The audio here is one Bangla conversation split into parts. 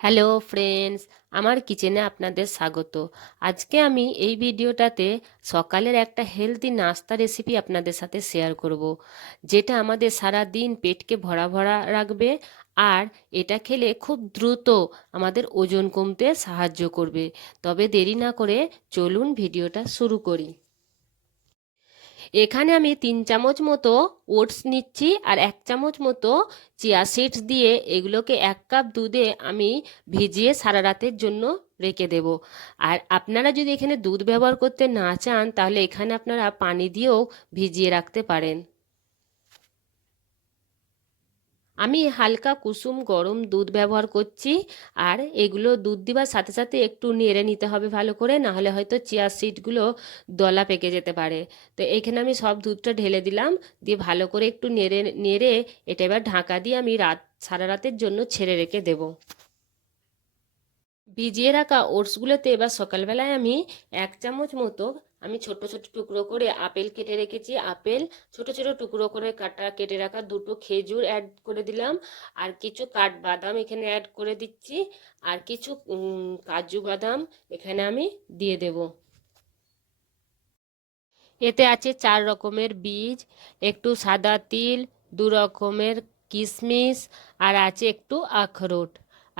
হ্যালো ফ্রেন্ডস, আমার কিচেনে আপনাদের স্বাগত। আজকে আমি এই ভিডিওটাতে সকালের একটা হেলদি নাস্তা রেসিপি আপনাদের সাথে শেয়ার করব, যেটা আমাদের সারা দিন পেটকে ভরা ভরা রাখবে আর এটা খেলে খুব দ্রুত আমাদের ওজন কমতে সাহায্য করবে। তবে দেরি না করে চলুন ভিডিওটা শুরু করি। এখানে আমি তিন চামচ মতো ওটস নিচ্ছি আর এক চামচ মতো চিয়া সিডস দিয়ে এগুলোকে এক কাপ দুধে আমি ভিজিয়ে সারা রাতের জন্য রেখে দেব। আর আপনারা যদি এখানে দুধ ব্যবহার করতে না চান, তাহলে এখানে আপনারা পানি দিয়েও ভিজিয়ে রাখতে পারেন। আমি হালকা কুসুম গরম দুধ ব্যবহার করছি, আর এগুলো দুধ দেওয়ার সাথে সাথে একটু নেড়ে নিতে হবে ভালো করে, নাহলে হয়তো চিয়া সিটগুলো দলা পেকে যেতে পারে। তো এখানে আমি সব দুধটা ঢেলে দিলাম, দিয়ে ভালো করে একটু নেড়ে নেড়ে এটা এবার ঢাকা দিয়ে আমি রাত, সারা রাতের জন্য ছেড়ে রেখে দেব। ভিজিয়ে রাখা ওটসগুলোতে এবার সকালবেলায় আমি এক চামচ মতো, আমি ছোট ছোট টুকরো করে আপেল কেটে রেখেছি। আপেল ছোট ছোট টুকরো করে কাটা, কেটে রাখা দুটো খেজুর অ্যাড করে দিলাম। আর কিছু কাঠ বাদাম এখানে অ্যাড করে দিচ্ছি। আর কিছু কাজু বাদাম এখানে আমি দিয়ে দেব। এতে আছে চার রকমের বীজ, একটু সাদা তিল, দু রকমের কিশমিশ, আর আছে একটু আখরোট।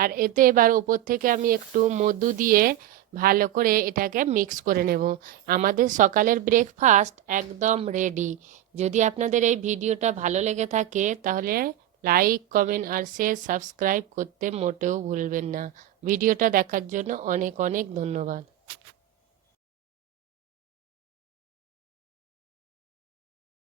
আর এতে এবার উপর থেকে আমি একটু মধু দিয়ে ভালো করে এটাকে মিক্স করে নেব। আমাদের সকালের ব্রেকফাস্ট একদম রেডি যদি আপনাদের এই ভিডিওটা ভালো লেগে থাকে, তাহলে লাইক কমেন্ট আর শেয়ার সাবস্ক্রাইব করতে মোটেও ভুলবেন না। ভিডিওটা দেখার জন্য অনেক অনেক ধন্যবাদ।